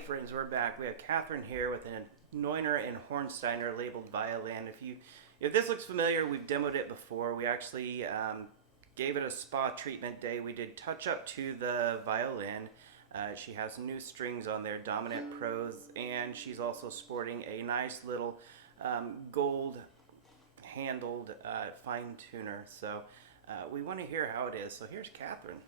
Alright friends, we're back. We have Catherine here with a Neuner and Hornsteiner labeled violin. If this looks familiar, we've demoed it before. We actually gave it a spa treatment day. We did touch up to the violin. She has new strings on there, dominant pros, and she's also sporting a nice little gold handled fine tuner. So we want to hear how it is. So here's Catherine.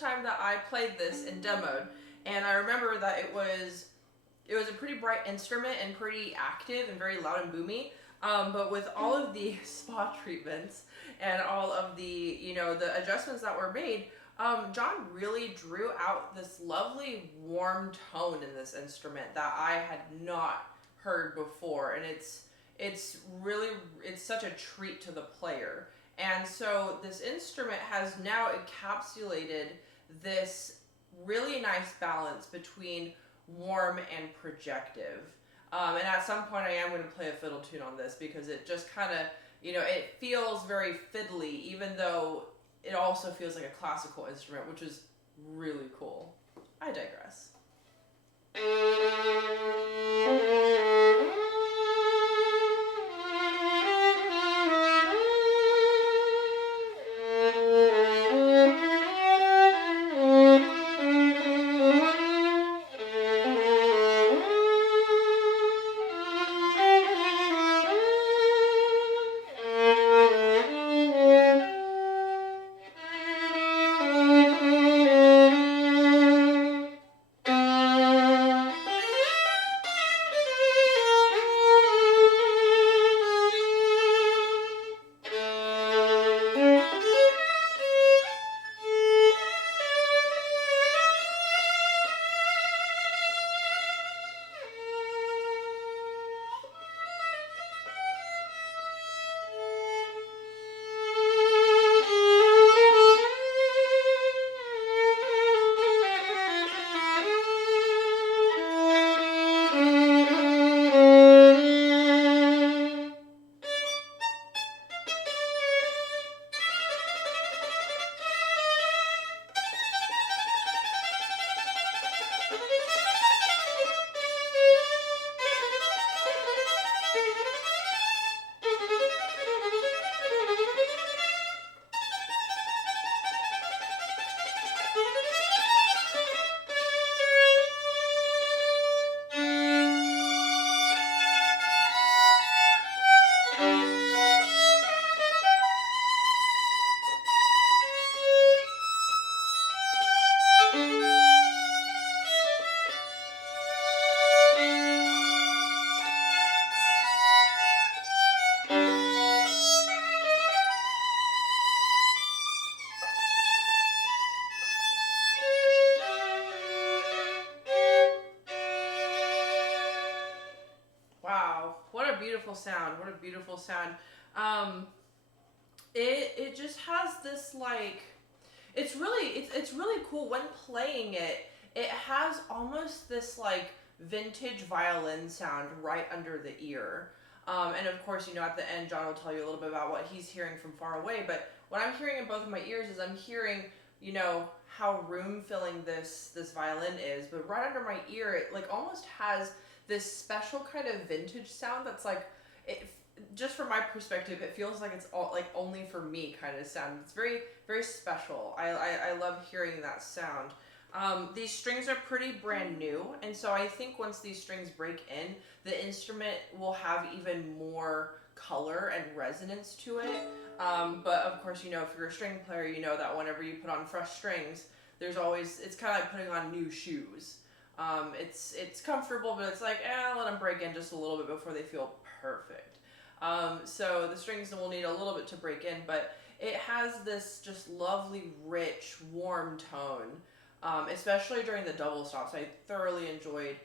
Time that I played this and demoed, and I remember that it was a pretty bright instrument and pretty active and very loud and boomy, but with all of the spa treatments and all of the the adjustments that were made, John really drew out this lovely warm tone in this instrument that I had not heard before, and it's such a treat to the player. And so this instrument has now encapsulated this really nice balance between warm and projective. And at some point I am going to play a fiddle tune on this because it just kind of, it feels very fiddly, even though it also feels like a classical instrument, which is really cool. I digress. Wow, what a beautiful sound. What a beautiful sound. It just has this it's really cool when playing it. It has almost this vintage violin sound right under the ear. And of course, at the end, John will tell you a little bit about what he's hearing from far away. But what I'm hearing in both of my ears is I'm hearing, how room filling this violin is. But right under my ear, it almost has this special kind of vintage sound that's just from my perspective, it feels like it's all only for me kind of sound. It's very, very special. I love hearing that sound. These strings are pretty brand new, and so I think once these strings break in, the instrument will have even more color and resonance to it. But of course, if you're a string player, you know that whenever you put on fresh strings, it's kind of like putting on new shoes. It's comfortable, but it's let them break in just a little bit before they feel perfect. So the strings will need a little bit to break in, but it has this just lovely, rich, warm tone, especially during the double stops. I thoroughly enjoyed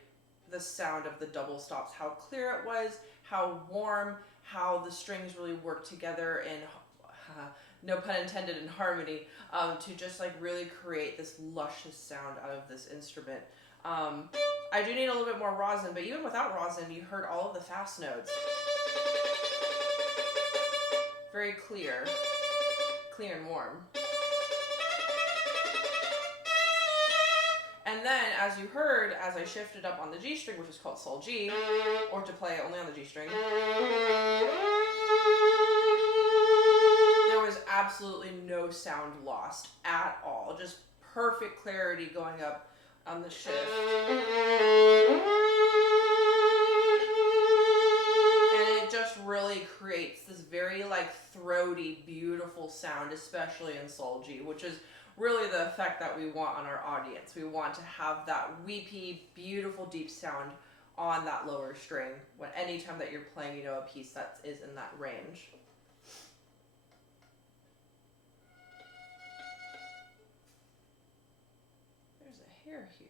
the sound of the double stops, how clear it was, how warm, how the strings really work together in, no pun intended, in harmony, to just like really create this luscious sound out of this instrument. I do need a little bit more rosin, but even without rosin, you heard all of the fast notes. Very clear and warm. And then, as you heard, as I shifted up on the G string, which is called sol G, or to play only on the G string, there was absolutely no sound lost at all. Just perfect clarity going up on the shift. And it just really creates this very like throaty, beautiful sound, especially in sol G, which is really the effect that we want on our audience. We want to have that weepy, beautiful, deep sound on that lower string when anytime that you're playing, a piece that is in that range. There's a hair here.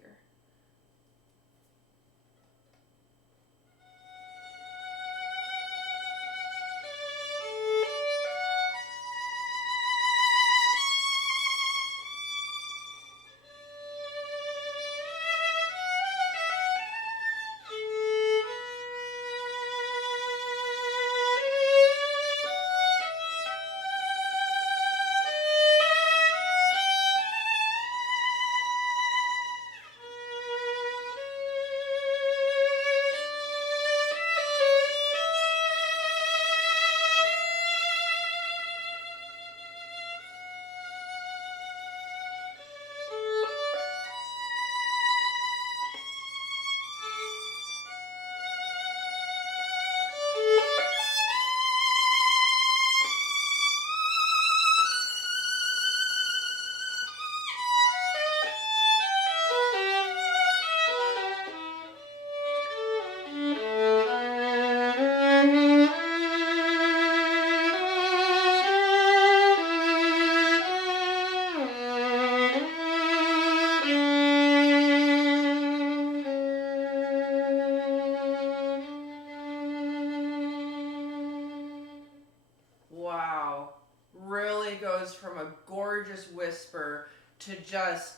Wow. Really goes from a gorgeous whisper to just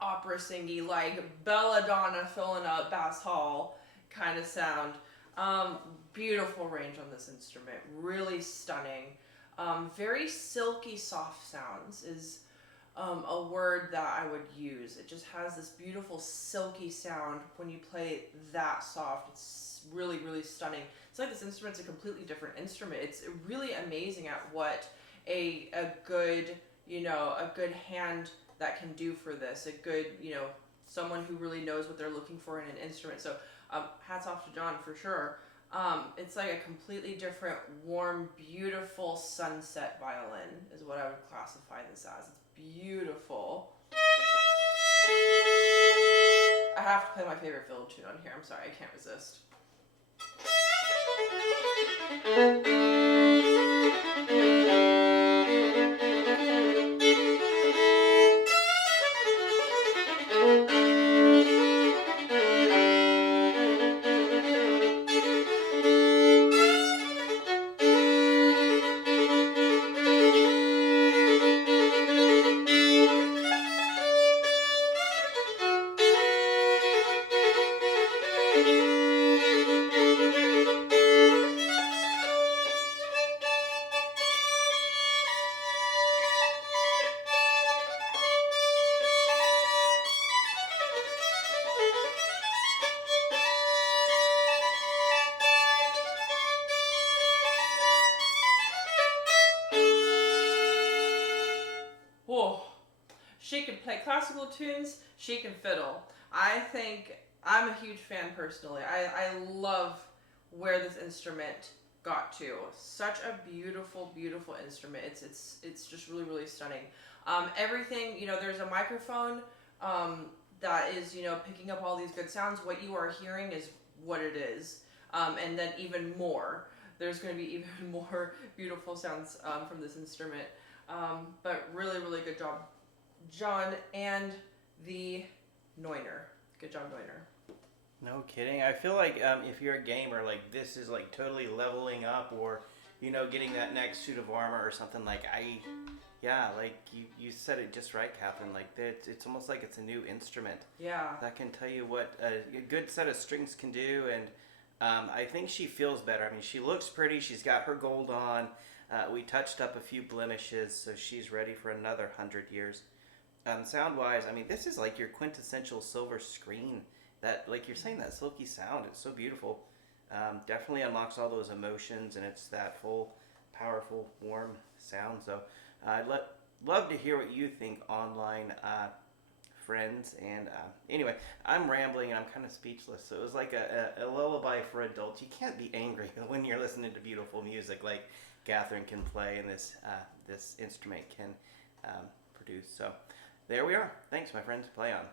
opera singy, like belladonna filling up bass hall kind of sound. Beautiful range on this instrument. Really stunning. Very silky soft sounds is a word that I would use. It just has this beautiful silky sound when you play it that soft. It's really, really stunning. It's like this instrument's a completely different instrument. It's really amazing at what a good, a good hand that can do for this. A good, someone who really knows what they're looking for in an instrument. So hats off to John for sure. It's like a completely different, warm, beautiful sunset violin is what I would classify this as. It's beautiful. I have to play my favorite fiddle tune on here. I'm sorry, I can't resist. Whoa. She can play classical tunes, she can fiddle. I think I'm a huge fan personally. I love where this instrument got to. Such a beautiful, beautiful instrument. It's just really, really stunning. Everything, there's a microphone that is, picking up all these good sounds. What you are hearing is what it is. and then even more. There's going to be even more beautiful sounds from this instrument. But really, really good job, John, and the Neuner. Good job, Neuner. No kidding. I feel like if you're a gamer, like this is like totally leveling up, or getting that next suit of armor or something. Like like you said it just right, Catherine. Like it's almost like it's a new instrument. Yeah. That can tell you what a good set of strings can do, and I think she feels better. I mean, she looks pretty. She's got her gold on. We touched up a few blemishes, so she's ready for another 100 years. Sound-wise, I mean, this is like your quintessential silver screen. That, like you're saying, that silky sound, it's so beautiful. Definitely unlocks all those emotions, and it's that full, powerful, warm sound. So I'd love to hear what you think, online friends. And anyway, I'm rambling and I'm kind of speechless. So it was like a lullaby for adults. You can't be angry when you're listening to beautiful music like Catherine can play and this instrument can produce. So there we are. Thanks, my friends. Play on.